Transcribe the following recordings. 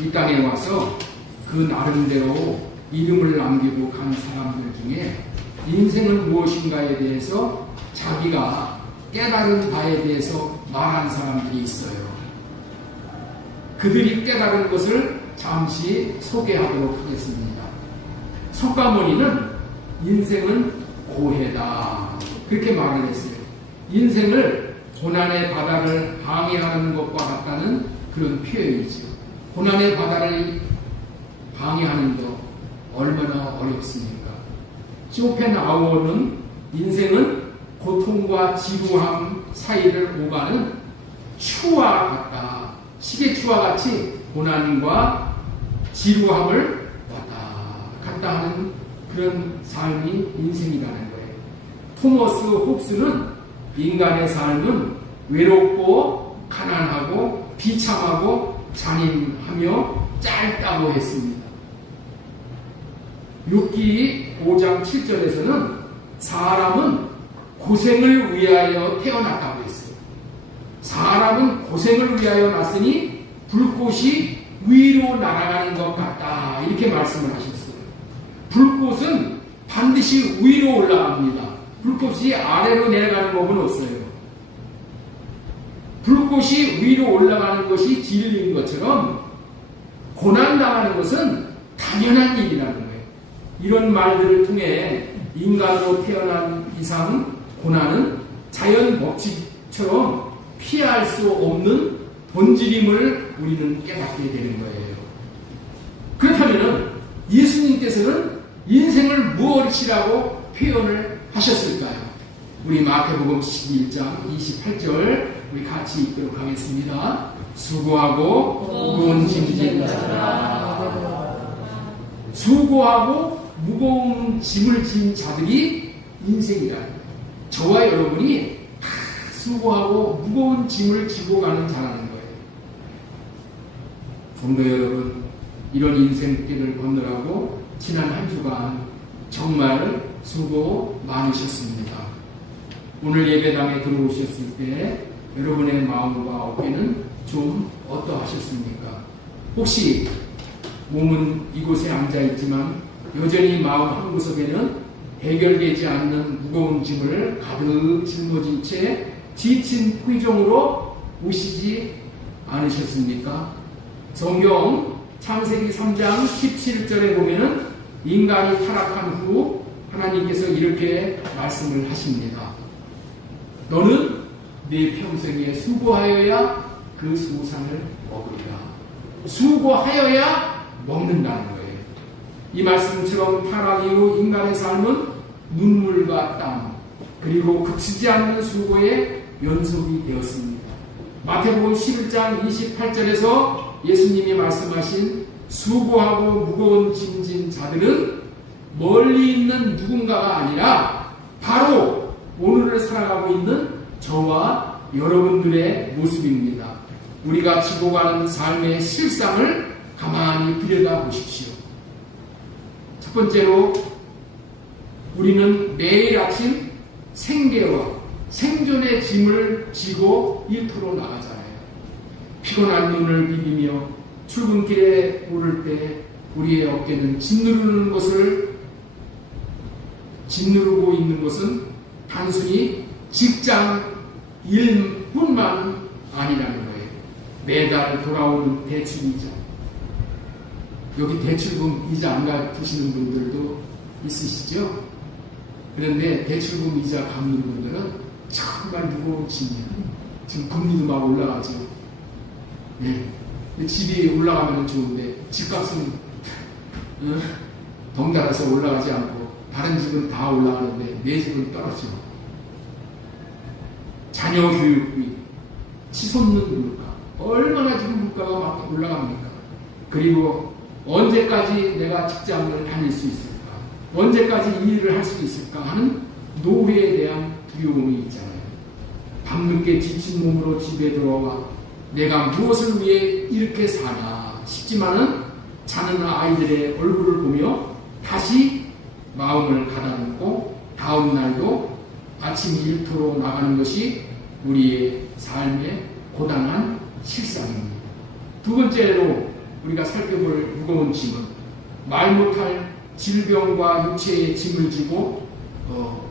이 땅에 와서 그 나름대로 이름을 남기고 간 사람들 중에 인생은 무엇인가에 대해서 자기가 깨달은 바에 대해서 말한 사람들이 있어요. 그들이 깨달은 것을 잠시 소개하도록 하겠습니다. 석가모니는 인생은 고해다 그렇게 말을 했어요. 인생을 고난의 바다를 항해하는 것과 같다는 그런 표현이죠. 고난의 바다를 항해하는 것 얼마나 어렵습니까? 쇼펜하우어는 인생은 고통과 지루함 사이를 오가는 추와 같다. 시계추와 같이 고난과 지루함을 왔다 갔다 하는 그런 삶이 인생이라는 거예요. 토머스 홉스는 인간의 삶은 외롭고 가난하고 비참하고 잔인하며 짧다고 했습니다. 욥기 5장 7절에서는 사람은 고생을 위하여 태어났다고 했어요. 사람은 고생을 위하여 났으니 불꽃이 위로 날아가는 것 같다 이렇게 말씀을 하셨어요. 불꽃은 반드시 위로 올라갑니다. 불꽃이 아래로 내려가는 법은 없어요. 불꽃이 위로 올라가는 것이 진리인 것처럼 고난당하는 것은 당연한 일이라는 거예요. 이런 말들을 통해 인간으로 태어난 이상 고난은 자연 법칙처럼 피할 수 없는 본질임을 우리는 깨닫게 되는 거예요. 그렇다면 예수님께서는 인생을 무엇이라고 표현을 하셨을까요? 우리 마태복음 11장 28절 우리 같이 읽도록 하겠습니다. 수고하고 무거운 짐 진 자들아. 수고하고 무거운 짐을 진 자들이 인생이다. 저와 여러분이 다 수고하고 무거운 짐을 지고 가는 자라는 거예요. 성도 여러분, 이런 인생길을 걷느라고 지난 한 주간 정말 수고 많으셨습니다. 오늘 예배당에 들어오셨을 때 여러분의 마음과 어깨는 좀 어떠하셨습니까? 혹시 몸은 이곳에 앉아있지만 여전히 마음 한구석에는 해결되지 않는 무거운 짐을 가득 짊어진 채 지친 표정으로 오시지 않으셨습니까? 성경 창세기 3장 17절에 보면은 인간이 타락한 후 하나님께서 이렇게 말씀을 하십니다. 너는 네 평생에 수고하여야 그 소상을 먹으리라. 수고하여야 먹는다는 거예요. 이 말씀처럼 타락 이후 인간의 삶은 눈물과 땀 그리고 그치지 않는 수고의 연속이 되었습니다. 마태복음 11장 28절에서 예수님이 말씀하신 수고하고 무거운 짐진 자들은 멀리 있는 누군가가 아니라 바로 오늘을 살아가고 있는 저와 여러분들의 모습입니다. 우리가 지고 가는 삶의 실상을 가만히 들여다 보십시오. 첫 번째로 우리는 매일 아침 생계와 생존의 짐을 지고 일터로 나가잖아요. 피곤한 눈을 비비며 출근길에 오를 때 우리의 어깨는 짓누르고 있는 것은 단순히 직장 일뿐만 아니라는 거예요. 매달 돌아오는 대출이자, 여기 대출금 이자 안 갚으시는 분들도 있으시죠? 그런데 대출금 이자 갚는 분들은 정말 무거운 짐이에요. 지금 금리도 막 올라가죠. 네. 집이 올라가면 좋은데 집값은 덩달아서 올라가지 않고 다른 집은 다 올라가는데 내 집은 떨어지고, 자녀 교육비, 치솟는 물가, 얼마나 지금 물가가 막 올라갑니까? 그리고 언제까지 내가 직장을 다닐 수 있을까? 언제까지 이 일을 할 수 있을까? 하는 노후에 대한 두려움이 있잖아요. 밤늦게 지친 몸으로 집에 들어와 내가 무엇을 위해 이렇게 사나 싶지만은 자는 아이들의 얼굴을 보며 다시 마음을 가다듬고 다음 날도 아침 일터로 나가는 것이 우리의 삶의 고단한 실상입니다. 두 번째로 우리가 살펴볼 무거운 짐은 말 못할 질병과 육체의 짐을 지고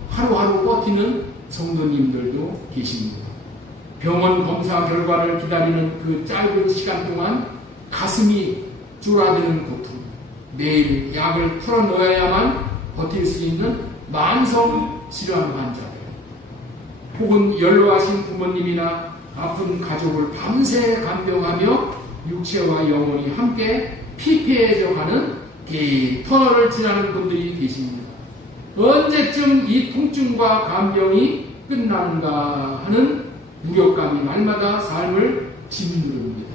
하루하루 버티는 성도님들도 계십니다. 병원 검사 결과를 기다리는 그 짧은 시간 동안 가슴이 쫄아드는 고통, 매일 약을 풀어넣어야만 버틸 수 있는 만성 질환 환자들, 혹은 연로하신 부모님이나 아픈 가족을 밤새 간병하며 육체와 영혼이 함께 피폐해져 가는 긴 터널을 지나는 분들이 계십니다. 언제쯤 이 통증과 간병이 끝나는가 하는 무력감이 날마다 삶을 짓누릅니다.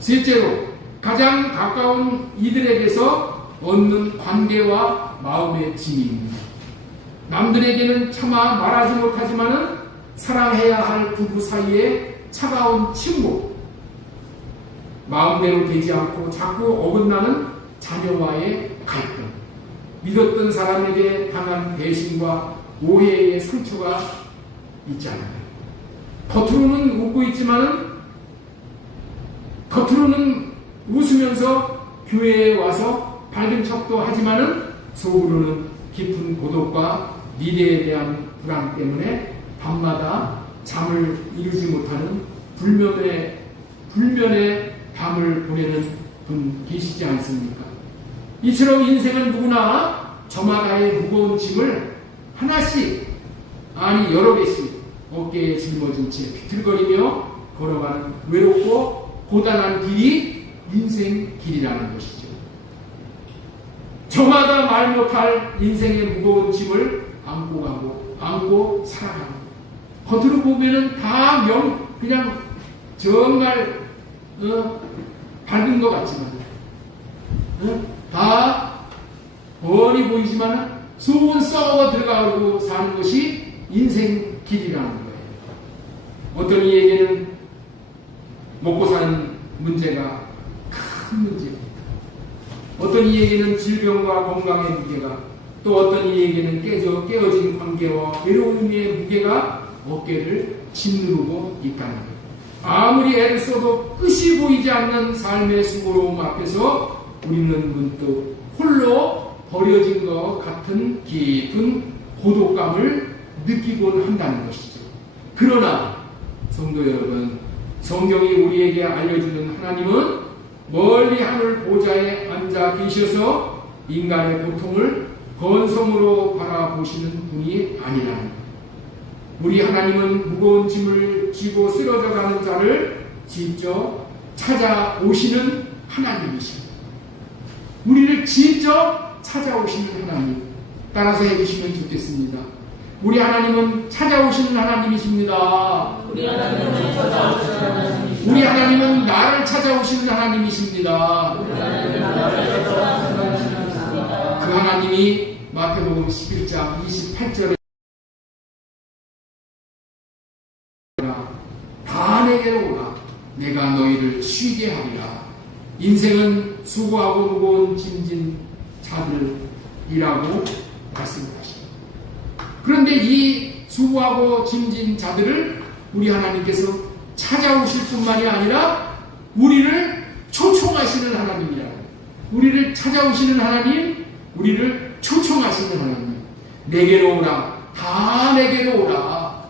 셋째로, 가장 가까운 이들에게서 얻는 관계와 마음의 짐입니다. 남들에게는 차마 말하지 못하지만은 사랑해야 할 부부 사이에 차가운 침묵, 마음대로 되지 않고 자꾸 어긋나는 자녀와의 갈등, 믿었던 사람에게 당한 배신과 오해의 상처가 있잖아요. 겉으로는 웃고 있지만은, 겉으로는 웃으면서 교회에 와서 밝은 척도 하지만은 속으로는 깊은 고독과 미래에 대한 불안 때문에 밤마다 잠을 이루지 못하는 불면의 밤을 보내는 분 계시지 않습니까? 이처럼 인생은 누구나 저마다의 무거운 짐을 하나씩, 아니 여러 개씩 어깨에 짊어진 채 비틀거리며 걸어가는 외롭고 고단한 길이 인생 길이라는 것이죠. 저마다 말 못할 인생의 무거운 짐을 안고 가고 안고 살아가는, 겉으로 보면은 다 그냥 정말 밝은 것 같지만 다 뻔히 보이지만 속은 썩어 들어가고 사는 것이 인생 길이라는 거예요. 어떤 이에게는 먹고 사는 문제가 큰 문제입니다. 어떤 이에게는 질병과 건강의 무게가, 또 어떤 이에게는 깨어진 관계와 외로움의 무게가 어깨를 짓누르고 있다는 거예요. 아무리 애를 써도 끝이 보이지 않는 삶의 수고로움 앞에서 우리는 문득 홀로 버려진 것 같은 깊은 고독감을 느끼곤 한다는 것이죠. 그러나 성도 여러분, 성경이 우리에게 알려주는 하나님은 멀리 하늘 보좌에 앉아 계셔서 인간의 고통을 건성으로 바라보시는 분이 아니라는 것. 우리 하나님은 무거운 짐을 지고 쓰러져가는 자를 직접 찾아오시는 하나님이십니다. 우리를 직접 찾아오시는 하나님, 따라서 해주시면 좋겠습니다. 우리 하나님은 찾아오시는 하나님이십니다. 우리 하나님은 찾아오시는 하나님이십니다. 우리 하나님은 나를 찾아오시는 하나님이십니다. 그 하나님이 마태복음 11장 28절에 다 내게로 오라, 내가 너희를 쉬게 하리라. 인생은 수고하고 무거운 짐진 자들이라고 말씀하십니다. 그런데 이 수고하고 짐진 자들을 우리 하나님께서 찾아오실 뿐만이 아니라 우리를 초청하시는 하나님이라. 우리를 찾아오시는 하나님, 우리를 초청하시는 하나님. 내게로 오라, 다 내게로 오라.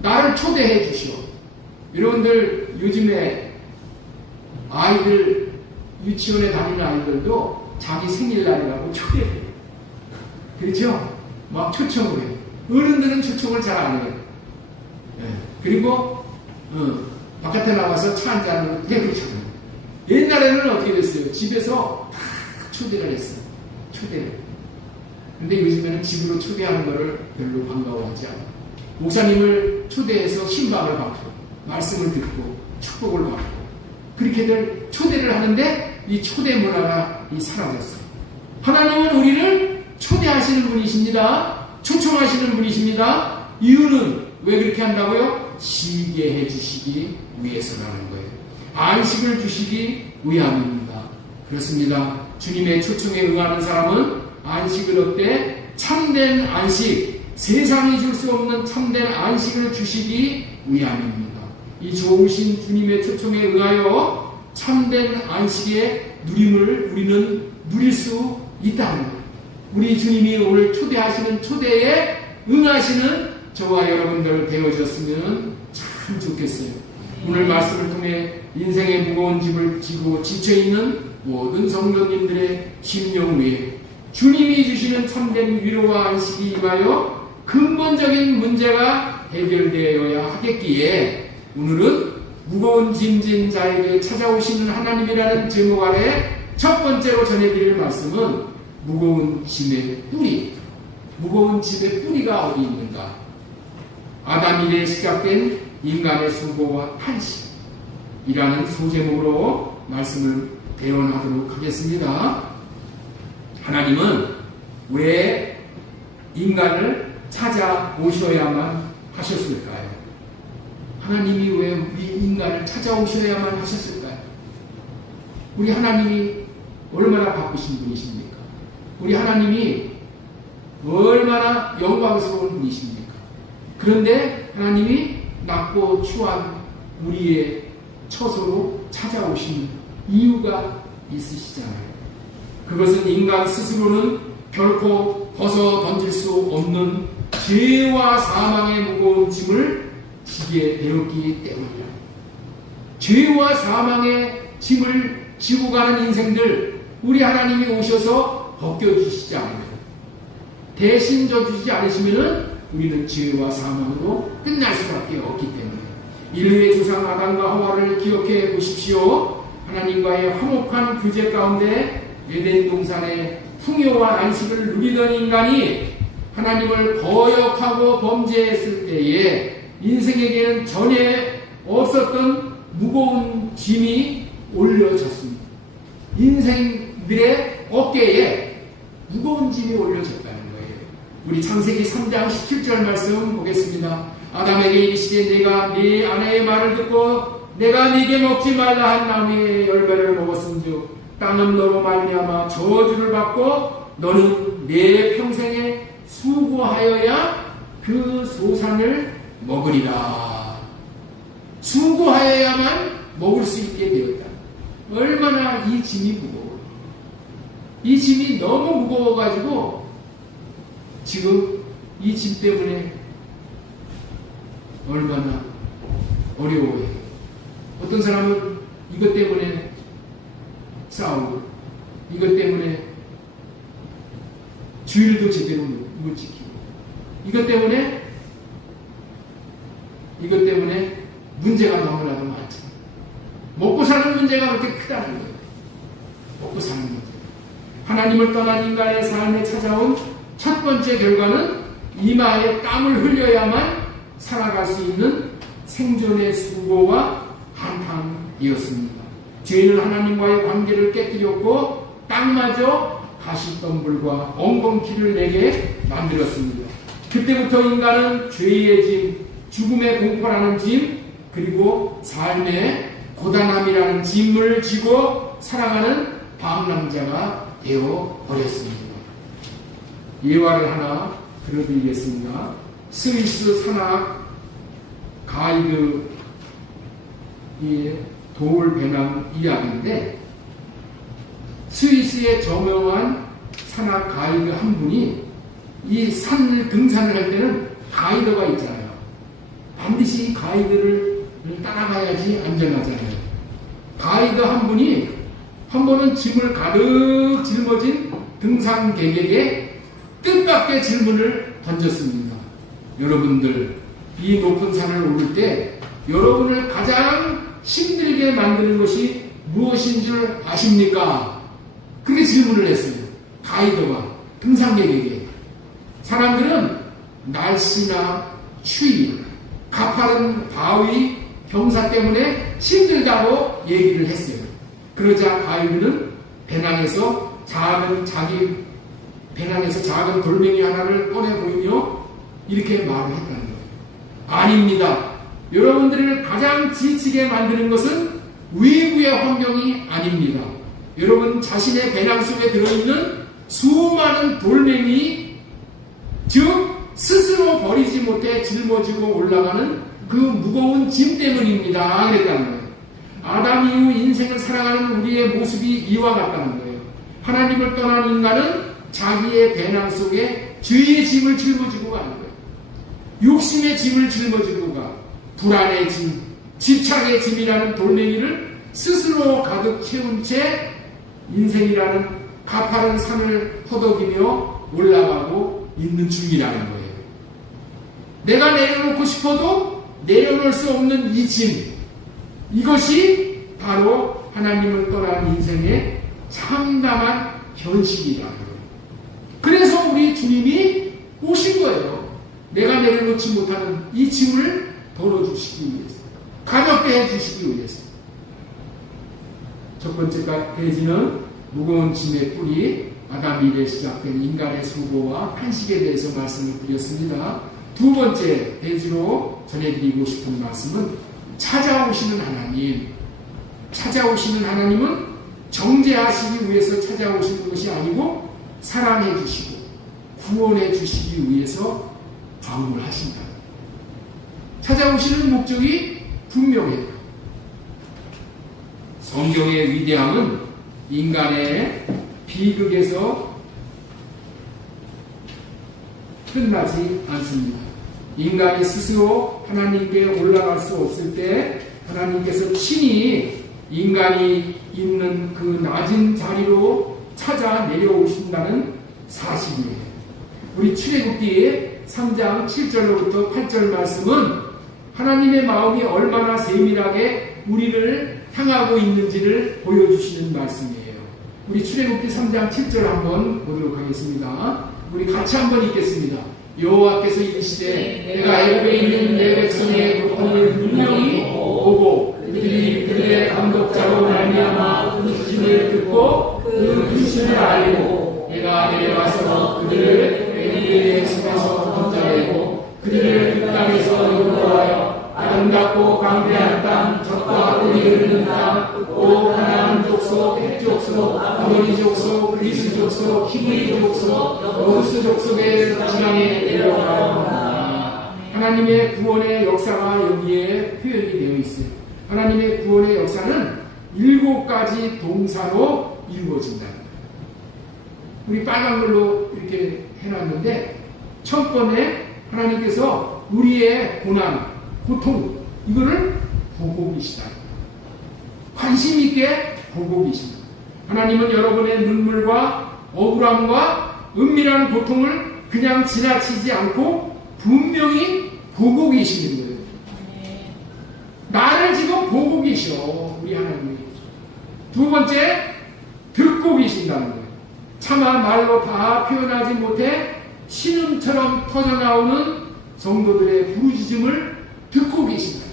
나를 초대해 주시오. 여러분들 요즘에 아이들, 유치원에 다니는 아이들도 자기 생일날이라고 초대해요. 그렇죠? 막 초청을 해요. 어른들은 초청을 잘 안 해요. 네. 그리고 바깥에 나가서 차 한잔으로 해그렇잖아요. 옛날에는 어떻게 됐어요? 집에서 다 초대를 했어요. 초대를. 근데 요즘에는 집으로 초대하는 거를 별로 반가워하지 않아요. 목사님을 초대해서 신방을 받고 말씀을 듣고 축복을 받고 그렇게들 초대를 하는데 이 초대 문화가 사라졌어요. 하나님은 우리를 초대하시는 분이십니다. 초청하시는 분이십니다. 이유는 왜 그렇게 한다고요? 쉬게 해주시기 위해서라는 거예요. 안식을 주시기 위함입니다. 그렇습니다. 주님의 초청에 응하는 사람은 안식을 얻되 참된 안식, 세상이 줄 수 없는 참된 안식을 주시기 위함입니다. 이 좋으신 주님의 초청에 응하여 참된 안식의 누림을 우리는 누릴 수 있다는 거예요. 우리 주님이 오늘 초대하시는 초대에 응하시는 저와 여러분들 되어졌으면 참 좋겠어요. 오늘 말씀을 통해 인생의 무거운 짐을 지고 지쳐있는 모든 성도님들의 심령 위에 주님이 주시는 참된 위로와 안식이 임하여 근본적인 문제가 해결되어야 하겠기에 오늘은 무거운 짐진 자에게 찾아오시는 하나님이라는 제목 아래 첫 번째로 전해드릴 말씀은 무거운 짐의 뿌리. 무거운 짐의 뿌리가 어디 있는가? 아담 이래 시작된 인간의 수고와 탄식이라는 소제목으로 말씀을 대언하도록 하겠습니다. 하나님은 왜 인간을 찾아오셔야만 하셨을까요? 하나님이 왜 우리 인간을 찾아오셔야만 하셨을까요? 우리 하나님이 얼마나 바쁘신 분이십니까? 우리 하나님이 얼마나 영광스러운 분이십니까? 그런데 하나님이 낮고 추한 우리의 처소로 찾아오시는 이유가 있으시잖아요. 그것은 인간 스스로는 결코 벗어 던질 수 없는 죄와 사망의 무거운 짐을 지게 되었기 때문이야. 죄와 사망의 짐을 지고 가는 인생들 우리 하나님이 오셔서 벗겨주시지 않으면, 대신 져주시지 않으시면 우리는 죄와 사망으로 끝날 수밖에 없기 때문에 인류의 조상 아담과 하와를 기억해 보십시오. 하나님과의 화목한 규제 가운데 에덴 동산의 풍요와 안식을 누리던 인간이 하나님을 거역하고 범죄했을 때에 인생에게는 전에 없었던 무거운 짐이 올려졌습니다. 인생들의 어깨에 무거운 짐이 올려졌다는 거예요. 우리 창세기 3장 17절 말씀 보겠습니다. 아담에게 이르시되 내가 네 아내의 말을 듣고 내가 네게 먹지 말라 한 나무의 열매를 먹었은즉 땅은 너로 말미암아 저주를 받고 너는 내 평생에 수고하여야 그 소산을 먹으리라. 수고하여야만 먹을 수 있게 되었다. 얼마나 이 짐이 무거워. 이 짐이 너무 무거워가지고 지금 이 짐 때문에 얼마나 어려워요. 어떤 사람은 이것 때문에 싸우고, 이것 때문에 주일도 제대로 못 지키고, 이것 때문에 문제가 너무나도 많죠. 먹고 사는 문제가 그렇게 크다는 거예요. 먹고 사는 문제. 하나님을 떠난 인간의 삶에 찾아온 첫 번째 결과는 이마에 땀을 흘려야만 살아갈 수 있는 생존의 수고와 한탄이었습니다. 죄는 하나님과의 관계를 깨뜨렸고 땅마저 가시덤불과 엉겅퀴를 내게 만들었습니다. 그때부터 인간은 죄의 짐, 죽음의 공포라는 짐, 그리고 삶의 고단함이라는 짐을 지고 살아가는 방랑자가 되어버렸습니다. 예화를 하나 들어드리겠습니다. 스위스 산악 가이드의 도울 배낭 이야기인데, 스위스의 저명한 산악 가이드 한 분이 이 산을 등산을 할 때는 가이드가 있잖아요. 반드시 가이드를 따라가야지 안전하잖아요. 가이드 한 분이 한 번은 짐을 가득 짊어진 등산객에게 뜻밖의 질문을 던졌습니다. 여러분들, 이 높은 산을 오를 때 여러분을 가장 힘들게 만드는 것이 무엇인 줄 아십니까? 그렇게 질문을 했어요. 가이드가 등산객에게. 사람들은 날씨나 추위, 가파른 바위, 경사 때문에 힘들다고 얘기를 했어요. 그러자 가이드는 자기 배낭에서 작은 돌멩이 하나를 꺼내 보이며 이렇게 말을 했다는 거예요. 아닙니다. 여러분들을 가장 지치게 만드는 것은 외부의 환경이 아닙니다. 여러분 자신의 배낭 속에 들어있는 수많은 돌멩이, 즉 스스로 버리지 못해 짊어지고 올라가는 그 무거운 짐 때문입니다. 그랬다는 거예요. 아담 이후 인생을 살아가는 우리의 모습이 이와 같다는 거예요. 하나님을 떠난 인간은 자기의 배낭 속에 죄의 짐을 짊어지고 가는 거예요. 욕심의 짐을 짊어지고 가 불안의 짐, 집착의 짐이라는 돌멩이를 스스로 가득 채운 채 인생이라는 가파른 산을 허덕이며 올라가고 있는 중이라는 거예요. 내가 내려놓고 싶어도 내려놓을 수 없는 이 짐, 이것이 바로 하나님을 떠난 인생의 참담한 현실이라는 거예요. 그래서 우리 주님이 오신 거예요. 내가 내려놓지 못하는 이 짐을 덜어주시기 위해서, 가볍게 해주시기 위해서. 첫 번째 대지는 무거운 짐의 뿌리, 아담 이래 시작된 인간의 수고와 탄식에 대해서 말씀을 드렸습니다. 두 번째 대지로 전해드리고 싶은 말씀은 찾아오시는 하나님. 찾아오시는 하나님은 정죄하시기 위해서 찾아오시는 것이 아니고 사랑해 주시고 구원해 주시기 위해서 방문하신다. 찾아오시는 목적이 분명해요. 성경의 위대함은 인간의 비극에서 끝나지 않습니다. 인간이 스스로 하나님께 올라갈 수 없을 때 하나님께서 친히 인간이 있는 그 낮은 자리로 찾아 내려오신다는 사실이에요. 우리 출애굽기 3장 7절로부터 8절 말씀은 하나님의 마음이 얼마나 세밀하게 우리를 향하고 있는지를 보여주시는 말씀이에요. 우리 출애굽기 3장 7절 한번 보도록 하겠습니다. 우리 같이 한번 읽겠습니다. 여호와께서 이르시되 내가 애굽에 있는 내 백성의 고통을 분명히 보고 그들이 그들의 감독자로 말미암아 그 기침을 듣고 그 기침을 알고 내가 내려가서 그들을 애굽의 손에서 건져내고 그들을 그 땅에서 인도하여 아름답고 광대한 땅, 젖과 꿀이 흐르는 땅, 또 가나안 족속, 헷 족속, 아모리 족속, 그리스 족속, 히브리 족속, 여부스 족속의 지방에 내려가야 합니다. 하나님의 구원의 역사가 여기에 표현이 되어 있어요. 하나님의 구원의 역사는 7가지 동사로 이루어진다. 우리 빨간 걸로 이렇게 해놨는데 첫 번에 하나님께서 우리의 고난, 고통, 이거를 보고 계시다. 관심 있게 보고 계십니다. 하나님은 여러분의 눈물과 억울함과 은밀한 고통을 그냥 지나치지 않고 분명히 보고 계시는 거예요. 나를 지금 보고 계셔, 우리 하나님이. 두 번째, 듣고 계신다는 거예요. 차마 말로 다 표현하지 못해 신음처럼 터져나오는 성도들의 부르짖음을 듣고 계신다.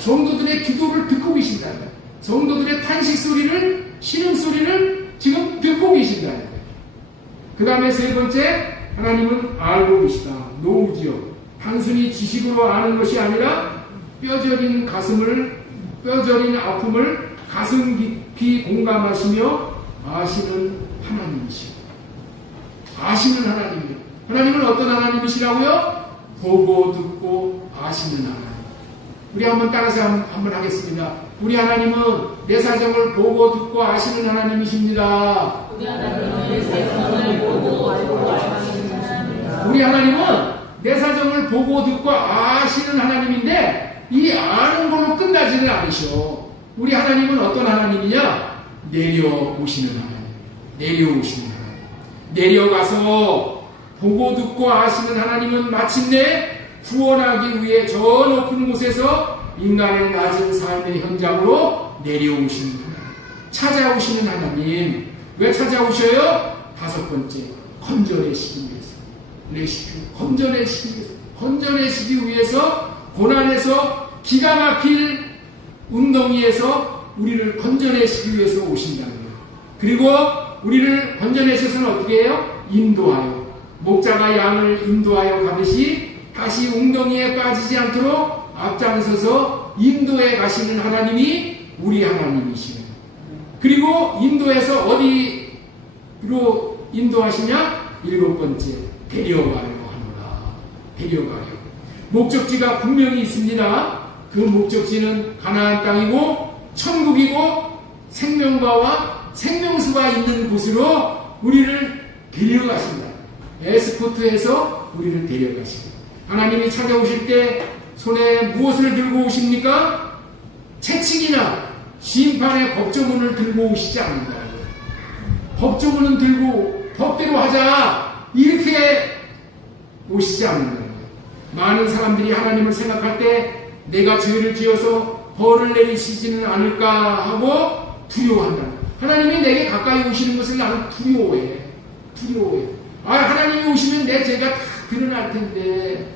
성도들의 기도를 듣고 계신다. 성도들의 탄식 소리를, 신음 소리를 지금 듣고 계신다. 그 다음에 세 번째, 하나님은 알고 계시다. 노우지요. 단순히 지식으로 아는 것이 아니라 뼈저린 가슴을, 뼈저린 아픔을 가슴 깊이 공감하시며 아시는 하나님이시오. 아시는 하나님이요. 하나님은 어떤 하나님이시라고요? 보고 듣고 아시는 하나님. 우리 한번 따라서 한번 하겠습니다. 우리 하나님은 내 사정을 보고 듣고 아시는 하나님이십니다. 우리 하나님은 내 사정을 보고 듣고 아시는 하나님입니다. 우리 하나님은 내 사정을 보고 듣고 아시는 하나님인데 이 아는 걸로 끝나지는 않으셔. 우리 하나님은 어떤 하나님이냐? 내려오시는 하나님. 내려오시는 하나님. 내려가서 보고 듣고 아시는 하나님은 마침내 구원하기 위해 저 높은 곳에서 인간의 낮은 삶의 현장으로 내려오시는 하나님. 찾아오시는 하나님. 왜 찾아오셔요? 다섯 번째, 건져내시기 위해서. 레시큐, 건져내시기 위해서 고난에서 기가 막힐 운동위에서 우리를 건져내시기 위해서 오신다는 거예요. 그리고 우리를 건져내셔서는 어떻게 해요? 인도하여. 목자가 양을 인도하여 가듯이 다시 웅덩이에 빠지지 않도록 앞장서서 인도해 가시는 하나님이 우리 하나님이시네요. 그리고 인도해서 어디로 인도하시냐? 7번째, 데려가려 하노라. 데려가려. 목적지가 분명히 있습니다. 그 목적지는 가나안 땅이고 천국이고 생명과와 생명수가 있는 곳으로 우리를 데려가신다. 에스코트해서 우리를 데려가시고, 하나님이 찾아오실 때 손에 무엇을 들고 오십니까? 채찍이나 심판의 법조문을 들고 오시지 않는다. 법조문은 들고 법대로 하자 이렇게 오시지 않는다. 많은 사람들이 하나님을 생각할 때 내가 죄를 지어서 벌을 내리시지는 않을까 하고 두려워한다. 하나님이 내게 가까이 오시는 것을 나는 두려워해. 하나님이 오시면 내 죄가 다 드러날 텐데,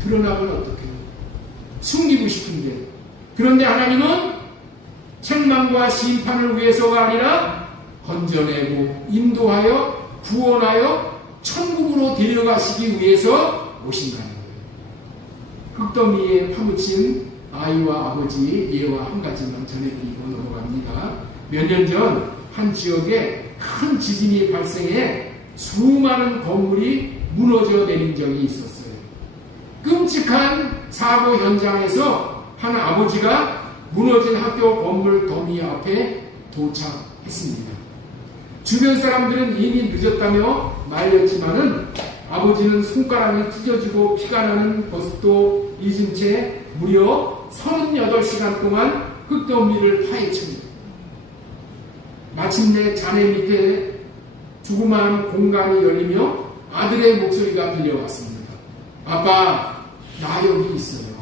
드러나면 어떡해. 숨기고 싶은데. 그런데 하나님은 책망과 심판을 위해서가 아니라 건져내고 인도하여 구원하여 천국으로 데려가시기 위해서 오신다는 거예요. 흙더미에 파묻힌 아이와 아버지의 예와 한 가지만 전해드리고 넘어갑니다. 몇 년 전 한 지역에 큰 지진이 발생해 수많은 건물이 무너져 내린 적이 있었어요. 끔찍한 사고 현장에서 한 아버지가 무너진 학교 건물 더미 앞에 도착했습니다. 주변 사람들은 이미 늦었다며 말렸지만은 아버지는 손가락이 찢어지고 피가 나는 것도 잊은 채 무려 38시간 동안 흙더미를 파헤칩니다. 마침내 자네 밑에 조그마한 공간이 열리며 아들의 목소리가 들려왔습니다. 아빠, 나 여기 있어요.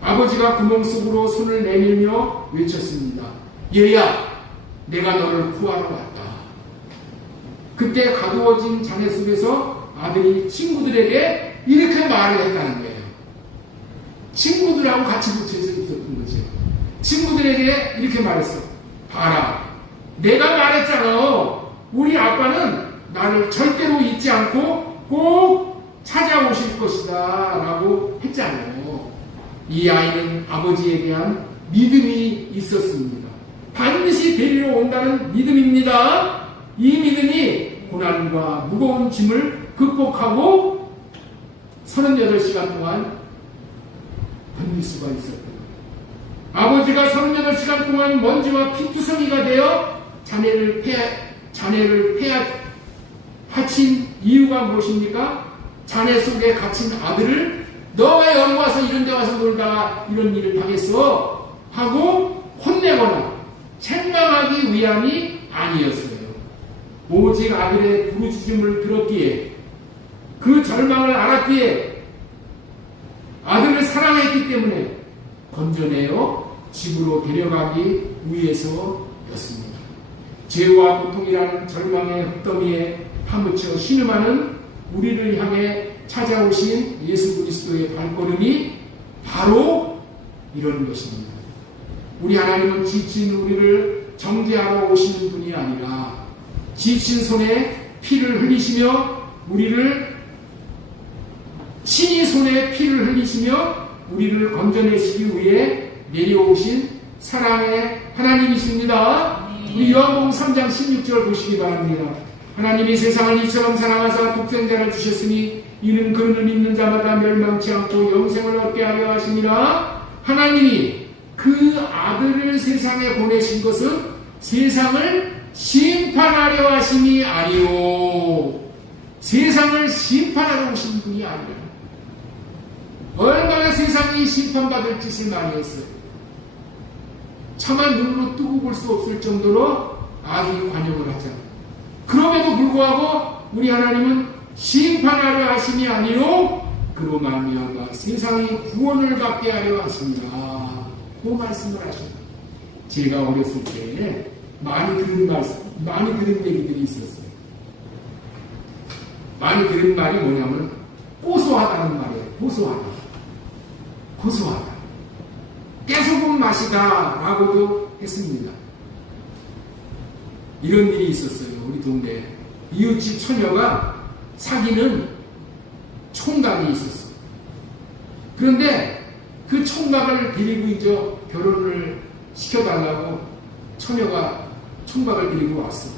아버지가 구멍 속으로 손을 내밀며 외쳤습니다. 얘야, 내가 너를 구하러 왔다. 그때 가두어진 자네 속에서 아들이 친구들에게 이렇게 말을 했다는 거예요. 친구들하고 같이 붙여져 있었던 거죠. 친구들에게 이렇게 말했어. 봐라, 내가 말했잖아. 우리 아빠는 나를 절대로 잊지 않고 꼭 찾아오실 것이다 라고 했잖아요. 이 아이는 아버지에 대한 믿음이 있었습니다. 반드시 데리러 온다는 믿음입니다. 이 믿음이 고난과 무거운 짐을 극복하고 38시간 동안 견딜 수가 있었다. 아버지가 38시간 동안 먼지와 피투성이가 되어 자네를 폐하친 이유가 무엇입니까? 자네 속에 갇힌 아들을 너가 여기 와서 이런 데 와서 놀다가 이런 일을 당했어 하고 혼내거나 책망하기 위함이 아니었어요. 오직 아들의 부르짖음을 들었기에, 그 절망을 알았기에, 아들을 사랑했기 때문에 건져내어 집으로 데려가기 위해서였습니다. 죄와 고통이라는 절망의 흙더미에 파묻혀 신음하는 우리를 향해 찾아오신 예수 그리스도의 발걸음이 바로 이런 것입니다. 우리 하나님은 지친 우리를 정죄하러 오시는 분이 아니라 지친 손에 피를 흘리시며 우리를 친히 손에 피를 흘리시며 우리를 건져내시기 위해 내려오신 사랑의 하나님이십니다. 우리 요한복음 3장 16절 보시기 바랍니다. 하나님이 세상을 이처럼 사랑하사 독생자를 주셨으니 이는 그를 믿는 자마다 멸망치 않고 영생을 얻게 하려 하심이라. 하나님이 그 아들을 세상에 보내신 것은 세상을 심판하려 하심이 아니오. 세상을 심판하러 오신 분이 아니라. 얼마나 세상이 심판받을 짓을 많이 했어요. 차마 눈으로 뜨고 볼 수 없을 정도로 악이 관용을 하잖아요. 그럼에도 불구하고 우리 하나님은 심판하려 하심이 아니로 그로 말미암아 세상이 구원을 받게 하려 하십니다. 그 말씀을 하십니다. 제가 어렸을 때에 많이 들은 얘기들이 있었어요. 많이 들은 말이 뭐냐면 고소하다는 말이에요. 고소하다. 깨소금 맛이다 라고도 했습니다. 이런 일이 있었어요. 우리 동네에 이웃집 처녀가 사귀는 총각이 있었어요. 그런데 그 총각을 데리고 이제 결혼을 시켜달라고 처녀가 총각을 데리고 왔어.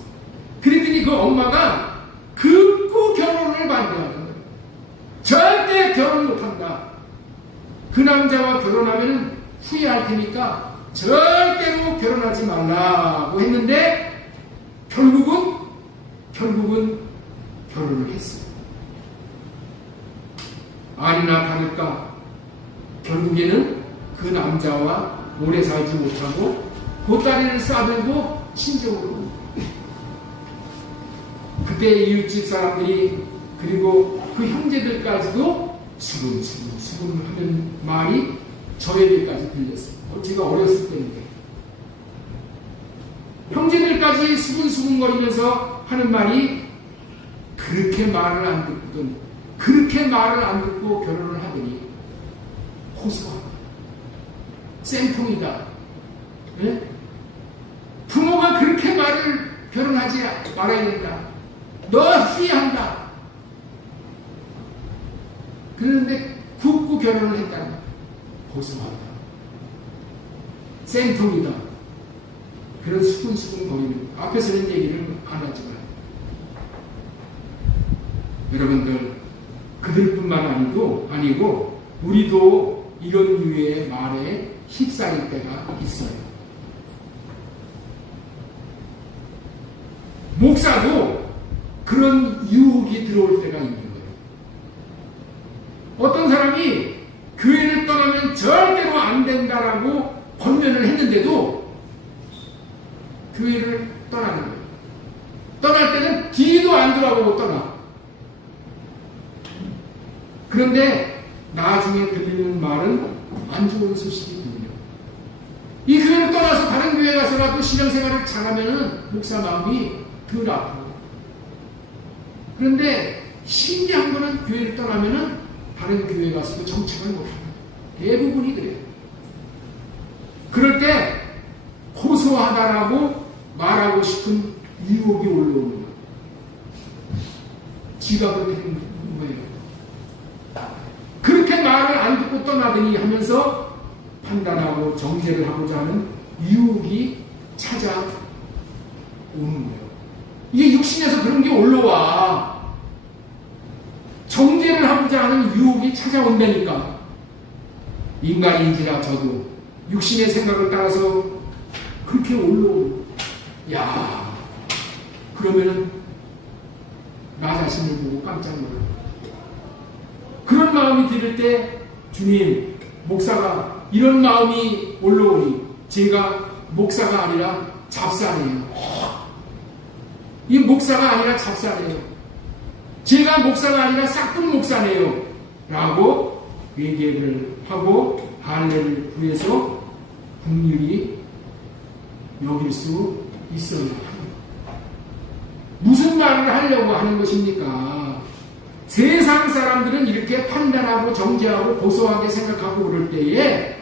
그랬더니 그 엄마가 극구 결혼을 반대하는 거예요. 절대 결혼 못한다. 그 남자와 결혼하면 후회할 테니까 절대로 결혼하지 말라고 했는데 결국은 결혼을 했어요. 아니나 다를까 결국에는 그 남자와 오래 살지 못하고 보따리를 싸들고 친정으로 그때 이웃집 사람들이 그리고 그 형제들까지도 수근수근 하는 말이 저에게까지 들렸어요. 제가 어렸을 때인데 형제들까지 수근수근거리면서 하는 말이 그렇게 말을 안 듣고 결혼을 하더니 호소하다. 쌤통이다. 네? 부모가 그렇게 말을 결혼하지 말아야 된다. 너 후회한다. 그런데 굳고 결혼을 했다는 거야. 고소하다. 쌤통이다. 그런 수근수근 거리는 앞에서는 얘기를 안 하지만 여러분들 그들뿐만 아니고 우리도 이런 류의 말에 휩싸일 때가 있어요. 목사도 그런 유혹이 들어올 때가 있는 거예요. 어떤 사람이 교회를 떠나면 절대로 안 된다라고 권면을 했는데도 교회를 떠나는 거예요. 떠날 때는 뒤도 안 돌아보고 떠나. 그런데 나중에 들리는 말은 안 좋은 소식이 들려요. 이 교회를 떠나서 다른 교회 가서라도 신앙생활을 잘하면은 목사 마음이 덜 아프고. 그런데 신기한 거는 교회를 떠나면은 다른 교회 가서도 정착을 못합니다. 대부분이 그래요. 그럴 때 고소하다라고 말하고 싶은 유혹이 올라오는 거예요. 지갑을 드리는 거예요. 그렇게 말을 안 듣고 떠나더니 하면서 판단하고 정죄를 하고자 하는 유혹이 찾아오는 거예요. 이게 육신에서 그런 게 올라와. 정죄를 하고자 하는 유혹이 찾아온다니까. 인간인지라 저도 육신의 생각을 따라서 그렇게 올라오고, 야, 그러면은 나 자신을 보고 깜짝 놀라요. 그런 마음이 들 때 주님, 목사가 이런 마음이 올라오니 제가 목사가 아니라 잡사네요. 이 목사가 아니라 잡사네요. 제가 목사가 아니라 싹쁜 목사네요. 라고 회개를 하고 할례를 구해서 긍휼히 여길 수 있어야 합니다. 무슨 말을 하려고 하는 것입니까? 세상 사람들은 이렇게 판단하고 정죄하고 고소하게 생각하고 그럴 때에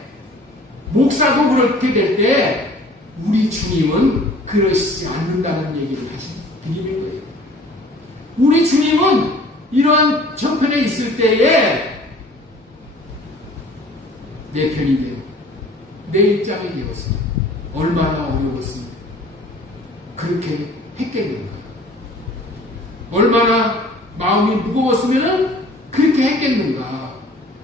목사도 그렇게 될 때 우리 주님은 그러시지 않는다는 얘기를 드리는 거예요. 우리 주님은 이러한 형편에 있을 때에 내 편이 되고 내 입장이 되어서 얼마나 어려웠으면 그렇게 했겠는가. 얼마나 마음이 무거웠으면 그렇게 했겠는가.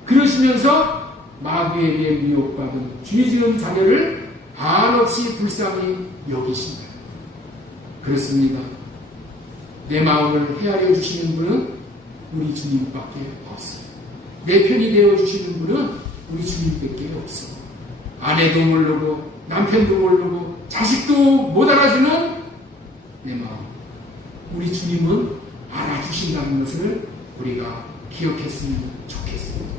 그러시면서 마귀에게 미혹받은 죄지은 자녀를 한없이 불쌍히 여기신다. 그렇습니다. 내 마음을 헤아려 주시는 분은 우리 주님밖에 없어요. 내 편이 되어 주시는 분은 우리 주님밖에 없어. 아내도 모르고 남편도 모르고 자식도 못 알아주는 내 마음. 우리 주님은 알아주신다는 것을 우리가 기억했으면 좋겠습니다.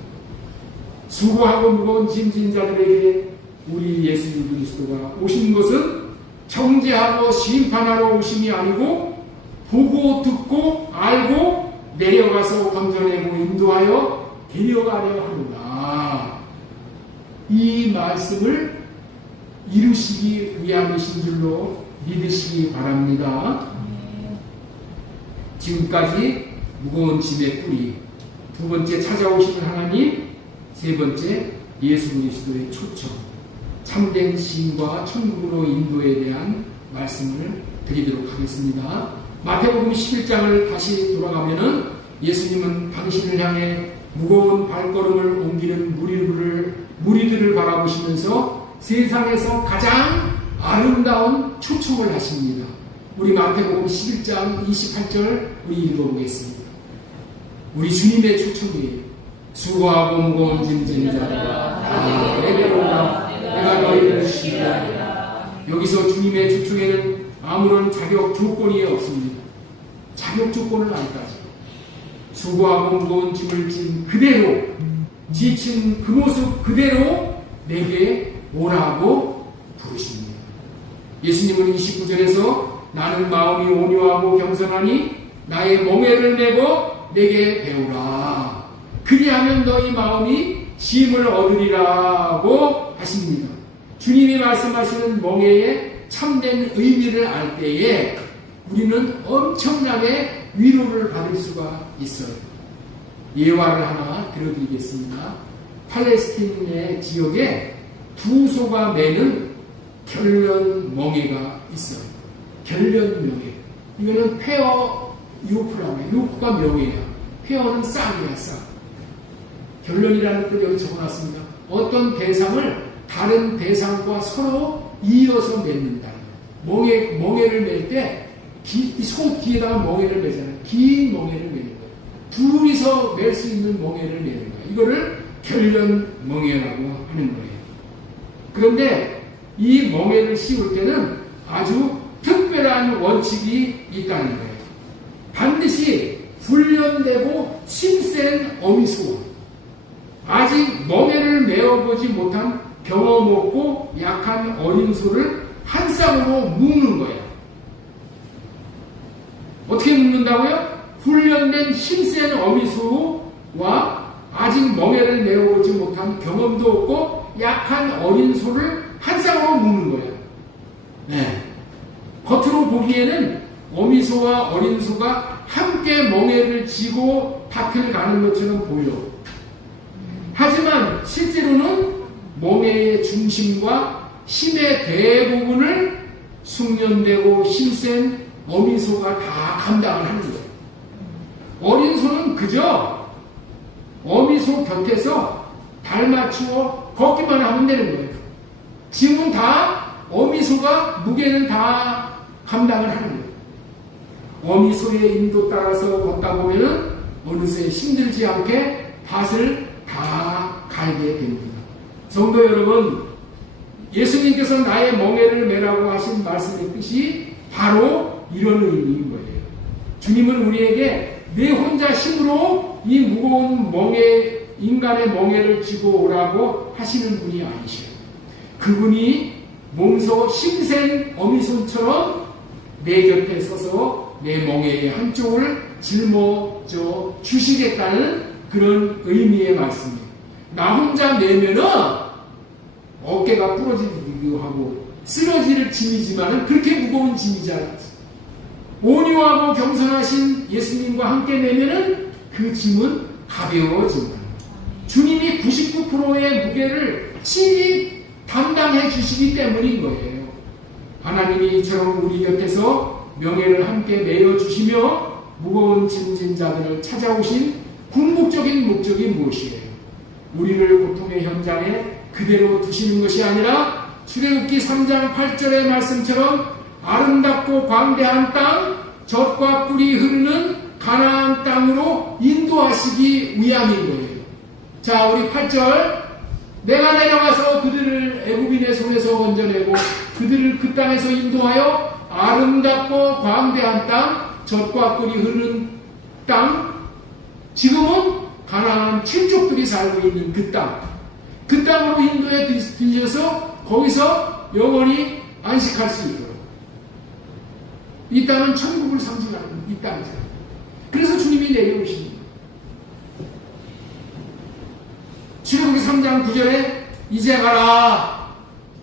수고하고 무거운 짐진 자들에게 우리 예수 그리스도가 오신 것은 정죄하고 심판하러 오심이 아니고 보고 듣고 알고 내려가서 건져내고 인도하여 데려가려 하는다. 이 말씀을 이루시기 위함이신 줄로 믿으시기 바랍니다. 지금까지 무거운 짐의 뿌리, 두 번째 찾아오시는 하나님, 세 번째 예수 그리스도의 초청, 참된 시인과 천국으로 인도에 대한 말씀을 드리도록 하겠습니다. 마태복음 11장을 다시 돌아가면은 예수님은 당신을 향해 무거운 발걸음을 옮기는 무리들을 바라보시면서 세상에서 가장 아름다운 초청을 하십니다. 우리 마태복음 11장 28절 우리 읽어보겠습니다. 우리 주님의 초청이에요. 수고하고 무거운 짐진 자들아 다 내게로 오라 내가 너희를 쉬게 하리라. 여기서 주님의 초청에는 아무런 자격 조건이 없습니다. 자격 조건을 안 따져. 수고하고 무거운 짐을 진 그대로 지친 그 모습 그대로 내게 오라고 부르십니다. 예수님은 29절에서 나는 마음이 온유하고 겸손하니 나의 멍에를 메고 내게 배우라. 그리하면 너희 마음이 쉼을 얻으리라고 하십니다. 주님이 말씀하시는 멍에의 참된 의미를 알 때에 우리는 엄청나게 위로를 받을 수가 있어요. 예화를 하나 들어드리겠습니다. 팔레스틴의 지역에 두 소가 매는 결련 멍에가 있어요. 결련 명예. 이거는 페어 요프라고 해요. 요프가 명예야. 페어는 쌍이야, 쌍. 결련이라는 걸 여기 적어놨습니다. 어떤 대상을 다른 대상과 서로 이어서 맺는다. 멍에를 맬 때 이 소 뒤에다가 멍에를 매잖아요. 긴 멍에를 매는 거예요. 둘이서 맬 수 있는 멍에를 매는 거예요. 이거를 결련 멍에라고 하는 거예요. 그런데 이 멍에를 씌울 때는 아주 특별한 원칙이 있다는 거예요. 반드시 훈련되고 힘센 어미소, 아직 멍에를 메어보지 못한 경험 없고 약한 어린 소를 한 쌍으로 묶는 거예요. 어떻게 묶는다고요? 훈련된 힘센 어미소와 아직 멍에를 메어보지 못한 경험도 없고 약한 어린 소를 한 쌍으로 묶는 거예요. 네. 겉으로 보기에는 어미소와 어린 소가 함께 멍에를 쥐고 밭을 가는 것처럼 보여. 하지만 실제로는 멍에의 중심과 힘의 대부분을 숙련되고 힘센 어미소가 다 감당을 하는 거예요. 어린 소는 그저 어미소 곁에서 발 맞추어 걷기만 하면 되는 거예요. 짐은 다 어미소가 무게는 다 감당을 하는 거예요. 어미소의 인도 따라서 걷다 보면은 어느새 힘들지 않게 밭을 다 갈게 됩니다. 성도 여러분, 예수님께서 나의 멍에를 메라고 하신 말씀의 뜻이 바로 이런 의미인 거예요. 주님은 우리에게 내 혼자 힘으로 이 무거운 인간의 멍에를 쥐고 오라고 하시는 분이 아니셔요. 그분이 몸소 힘센 어미손처럼 내 곁에 서서 내 멍에의 한쪽을 짊어져 주시겠다는 그런 의미의 말씀이에요. 나 혼자 내면은 어깨가 부러지기도 하고 쓰러질 짐이지만은 그렇게 무거운 짐이지 않지. 온유하고 겸손하신 예수님과 함께 내면은 그 짐은 가벼워진다. 주님이 99%의 무게를 친히 담당해 주시기 때문인 거예요. 하나님이 이처럼 우리 곁에서 명예를 함께 내어 주시며 무거운 짐진 자들을 찾아오신 궁극적인 목적이 무엇이에요? 우리를 고통의 현장에 그대로 두시는 것이 아니라 출애굽기 3장 8절의 말씀처럼 아름답고 광대한 땅, 젖과 꿀이 흐르는 가나안 땅으로 인도하시기 위함인 거예요. 자, 우리 8절. 내가 내려가서 그들을 애굽인의 손에서 건져내고 그들을 그 땅에서 인도하여 아름답고 광대한 땅, 젖과 꿀이 흐르는 땅, 지금은 가나안 친족들이 살고 있는 그 땅, 그 땅으로 인도에 들려서 거기서 영원히 안식할 수 있도록. 이 땅은 천국을 상징하는 이 땅이죠. 그래서 주님이 내려오십니다. 출애굽기 3장 9절에 이제 가라.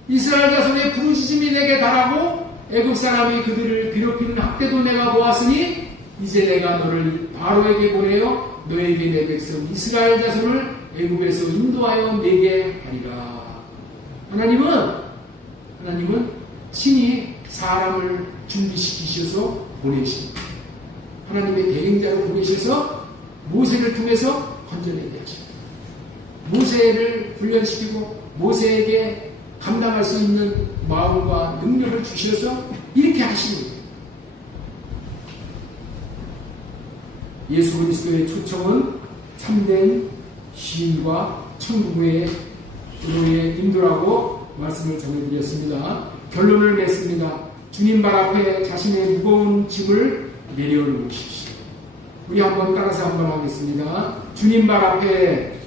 이스라엘 자손의 부르짖음이 내게 달하고 애굽 사람이 그들을 괴롭히는 학대도 내가 보았으니 이제 내가 너를 바로에게 보내어 너에게 내 백성 이스라엘 자손을 애굽에서 인도하여 내게 하리라. 하나님은 친히 사람을 준비시키셔서 보내십니다. 하나님의 대행자로 보내셔서 모세를 통해서 건져내게 하십니다. 모세를 훈련시키고 모세에게 감당할 수 있는 마음과 능력을 주셔서 이렇게 하시는 거예요. 예수 그리스도의 초청은 참된 시인과 천국의 인도라고 말씀을 전해드렸습니다. 결론을 맺습니다. 주님 발 앞에 자신의 무거운 짐을 내려놓으십시오. 우리 한번 따라서 한번 하겠습니다. 주님 발 앞에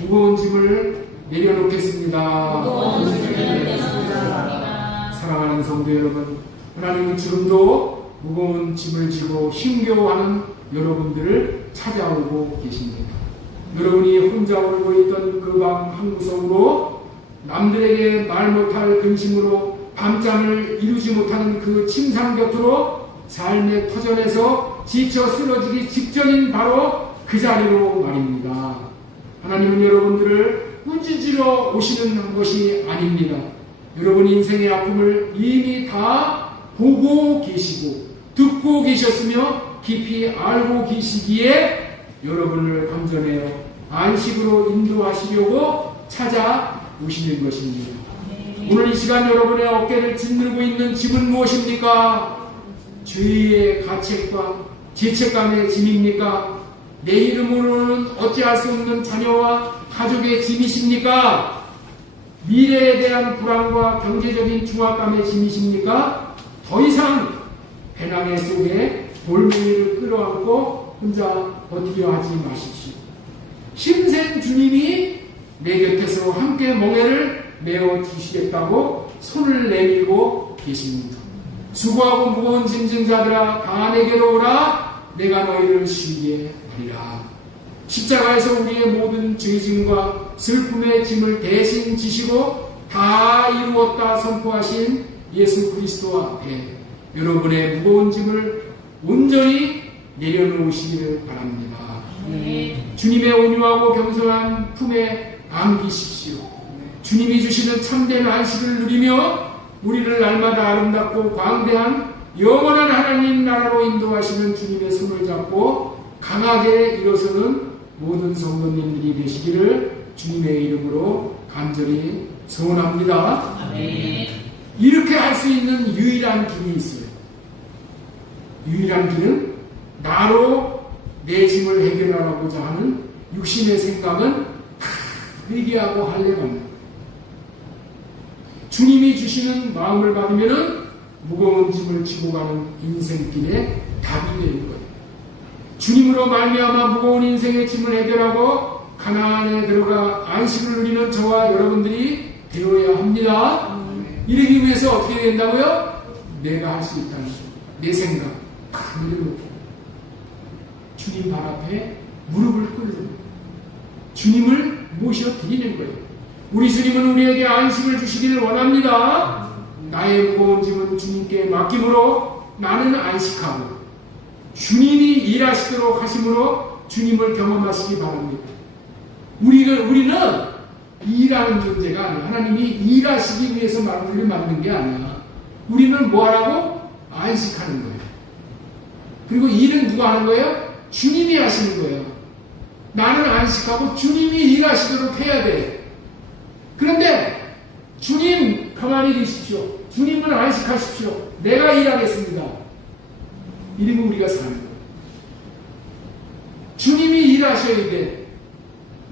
무거운 짐을 내려놓겠습니다. 사랑하는 성도 여러분, 하나님은 지금도 무거운 짐을 지고 힘겨워하는 여러분들을 찾아오고 계십니다. 여러분이 혼자 울고 있던 그 방 한구석으로 남들에게 말 못할 근심으로 밤잠을 이루지 못하는 그 침상 곁으로 삶의 터전에서 지쳐 쓰러지기 직전인 바로 그 자리로 말입니다. 하나님은 여러분들을 꾸짖으러 오시는 것이 아닙니다. 여러분 인생의 아픔을 이미 다 보고 계시고 듣고 계셨으며 깊이 알고 계시기에 여러분을 건져내어 안식으로 인도하시려고 찾아오시는 것입니다. 오늘 이 시간 여러분의 어깨를 짓누르고 있는 짐은 무엇입니까? 죄의 가책과 죄책감의 짐입니까? 내 이름으로는 어찌할 수 없는 자녀와 가족의 짐이십니까? 미래에 대한 불안과 경제적인 중압감의 짐이십니까? 더 이상 배낭의 속에 돌멩이를 끌어안고 혼자 버티려 하지 마십시오. 힘센 주님이 내 곁에서 함께 멍에를 메어 주시겠다고 손을 내밀고 계십니다. 수고하고 무거운 짐진 자들아 다 내게로 오라. 내가 너희를 쉬게 하리라. 십자가에서 우리의 모든 죄짐과 슬픔의 짐을 대신 지시고 다 이루었다 선포하신 예수 그리스도 앞에 여러분의 무거운 짐을 온전히 내려놓으시기를 바랍니다. 주님의 온유하고 겸손한 품에 안기십시오. 주님이 주시는 참된 안식을 누리며 우리를 날마다 아름답고 광대한 영원한 하나님 나라로 인도하시는 주님의 손을 잡고 강하게 일어서는 모든 성도님들이 되시기를 주님의 이름으로 간절히 소원합니다. 아멘. 이렇게 할 수 있는 유일한 길이 있어요. 유일한 길은 나로 내 짐을 해결하고자 하는 육신의 생각은 회개하고 할례합니다. 주님이 주시는 마음을 받으면은 무거운 짐을 지고 가는 인생길에 답이 되는 거예요. 주님으로 말미암아 무거운 인생의 짐을 해결하고 가나안에 들어가 안식을 누리는 저와 여러분들이 되어야 합니다. 이러기 위해서 어떻게 된다고요? 내가 할 수 있다는 거예요. 내 생각 다 내려놓고 주님 발 앞에 무릎을 꿇는 주님을 모셔드리는 거예요. 우리 주님은 우리에게 안식을 주시기를 원합니다. 나의 무거운 짐은 주님께 맡김으로 나는 안식하고 주님이 일하시도록 하심으로 주님을 경험하시기 바랍니다. 우리는 일하는 존재가 아니야. 하나님이 일하시기 위해서 우리를 만든 게 아니야. 우리는 뭐 하라고? 안식하는 거예요. 그리고 일은 누가 하는 거예요? 주님이 하시는 거예요. 나는 안식하고 주님이 일하시도록 해야 돼. 그런데 주님 가만히 계십시오. 주님은 안식하십시오. 내가 일하겠습니다. 이러면 우리가 사는 거예요. 주님이 일하셔야 돼.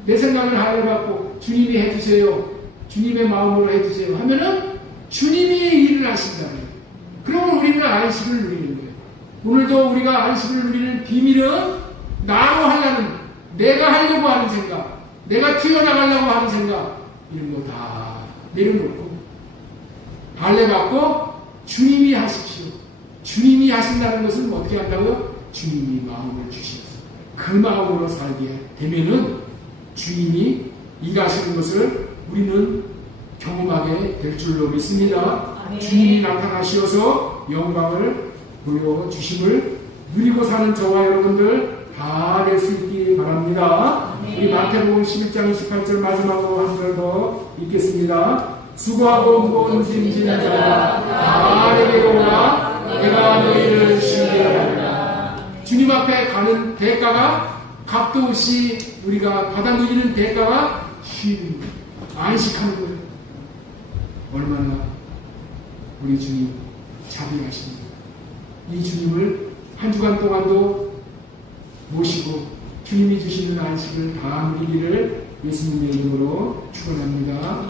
내 생각을 하려갖고 주님이 해주세요. 주님의 마음으로 해주세요. 하면은 주님이 일을 하신다는 거예요. 그러면 우리는 안식을 누리는 거예요. 오늘도 우리가 안식을 누리는 비밀은 나로 하려는, 내가 하려고 하는 생각, 내가 튀어나가려고 하는 생각, 이런 거 다 내려놓고 할례 받고 주님이 하십시오. 주님이 하신다는 것은 어떻게 한다고요? 주님이 마음을 주셔서 그 마음으로 살게 되면은 주님이 일하시는 것을 우리는 경험하게 될 줄로 믿습니다. 아멘. 주님이 나타나시어서 영광을 보여주심을 누리고 사는 저와 여러분들 다 될 수 있기 바랍니다. 아멘. 우리 마태복음 11장 28절 마지막으로 한 절 더 읽겠습니다. 수고하고 무거운 짐 지는 자들아 다 내게로 오라. 내가 너희를 쉬게 하리라. 주님 앞에 가는 대가가 값도 없이 우리가 받아 누리는 대가가 쉼입니다. 안식하는 거예요. 얼마나 우리 주님 자비하십니다. 이 주님을 한 주간 동안도 모시고 주님이 주시는 안식을 다 누리기를 예수님의 이름으로 축원합니다.